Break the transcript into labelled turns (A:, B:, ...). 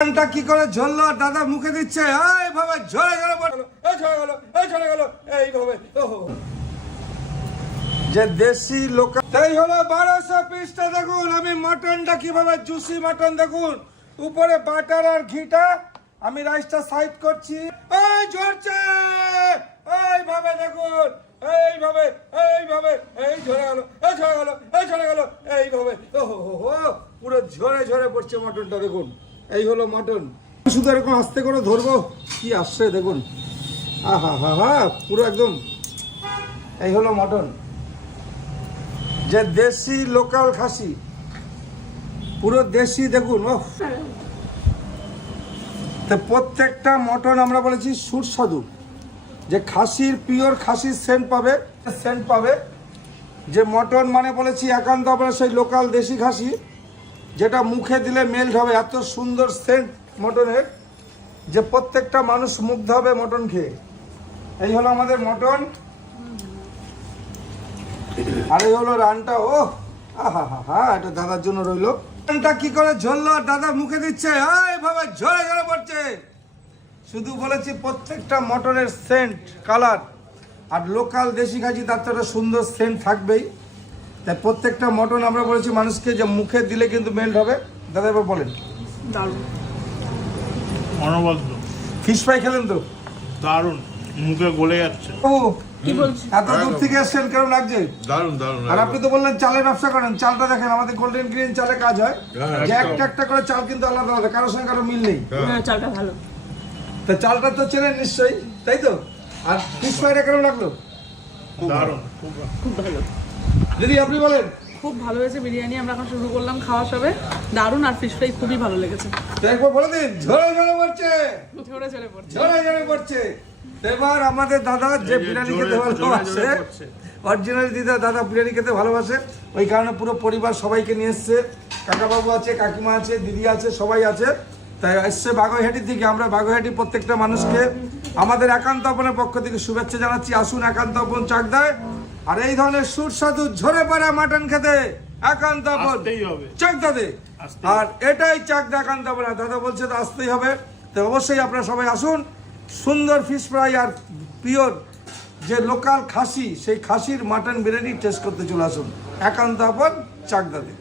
A: মাটনটা কি করে ঝরলো? দাদা মুখে দিচ্ছে। এই গেল এই ঝরে গেল যে দেশি তাই হলো বারোশো পিসটা দেখুন। আমি মাটনটা কীভাবে জুসি মাটন দেখুন। উপরে বাটার আর ঘিটা। আমি রাইসটা সাইড করছি। এই ঝরছে! এইভাবে দেখুন। এইভাবে এইভাবে এই ঝরে গেল, এই ঝরে গেল, এই ঝরে গেল এইভাবে ওহো হো হো পুরো ঝরে ঝরে পড়ছে মটনটা, দেখুন। এই হলো মটন শুধু এরকম আস্তে করে ধরবো, কি আসছে দেখুন। আহা, হা হা, পুরো একদম। এই হলো মটন যে দেশি লোকাল খাসি, পুরো দেশি দেখুন ও প্রত্যেকটা মটন আমরা বলেছি সুস্বাদু। যে খাসির পিওর খাসির সেন্ট পাবে সেন্ট পাবে। যে মটন মানে বলেছি একান্ত আমরা সেই লোকাল দেশি খাসি। যেটা মুখে দিলে মেল্ট হবে, এত সুন্দর সেন্ট মটনের, যে প্রত্যেকটা মানুষ মুগ্ধ হবে মটন খেয়ে। এই হলো আমাদের মটন। আর এই হলো রানটা ও হা হা, এটা দাদার জন্য রইল। করে দাদা মুখে দিচ্ছে ঝরে ঝরে পড়ছে। শুধু বলেছি প্রত্যেকটা মটনের সেন্ট কালার আর লোকাল দেশি খাসি, তার তো একটা সুন্দর সেন্ট থাকবেই। তাই প্রত্যেকটা মটন আমরা বলেছি মানুষকে যে মুখে দিলে কিন্তু মেল্ট হবে। দাদা এবার বলেন।
B: দারুণ।
C: অনবদ্য।
A: ফিশ ফ্রাই খেলেন তো?
C: দারুণ। মুখে গলে যাচ্ছে।
A: ও
B: কি
A: এত দূর থেকে এসছেন কেমন লাগছে?
D: দারুণ দারুণ
A: আর আপনি তো বললেন চালের ব্যবসা করেন চালটা দেখেন আমাদের গোল্ডেন গ্রিন চালে কাজ হয়।
D: হ্যাঁ,
A: যে একটা একটা করে চাল কিন্তু আলাদা আলাদা কারোর সঙ্গে কারও মিল নেই।
B: হ্যাঁ। চালটা ভালো।
A: তা চালটা তো চেনেন নিশ্চয়ই তাই তো? আর ফিশ ফ্রাইটা কেমন লাগল?
C: দারুণ। খুব
B: খুব ভালো।
A: দিদি আপনি বলেন।
B: খুব ভালো হয়েছে বিরিয়ানি আমরা এখন শুরু করলাম খাওয়া সবে। দারুণ আর ফিশ ফ্রাই খুবই ভালো লেগেছে।
A: তো একবার বলে দিন ঝরে ঝরে পড়ছে।
B: ঝরে ঝরে পড়ছে।
A: ঝরে ঝরে পড়ছে। এবার আমাদের দাদা যে বিরিয়ানি খেতে ভালোবাসে অরিজিনাল দিদা দাদা বিরিয়ানি খেতে ভালোবাসে ওই কারণে পুরো পরিবার সবাইকে নিয়ে এসছে। কাকাবাবু আছে কাকিমা আছে দিদি আছে সবাই আছে। তাই এসছে বাগুইহাটি থেকে আমরা বাগুইহাটি প্রত্যেকটা মানুষকে আমাদের একান্ত আপনের পক্ষ থেকে শুভেচ্ছা জানাচ্ছি। আসুন একান্ত আপন চাকদায়। আর এই ধরনের সুস্বাদু ঝরে পড়া মাটন খেতে একান্ত চাকদাতে আর এটাই চাকদা একান্ত আপন দাদা বলছে তো আসতেই হবে। তো অবশ্যই আপনারা সবাই আসুন। সুন্দর ফিশ ফ্রাই আর পিওর যে লোকাল খাসি সেই খাসির মাটন বিরিয়ানি টেস্ট করতে চলে আসুন। একান্ত আপন চাকদাতে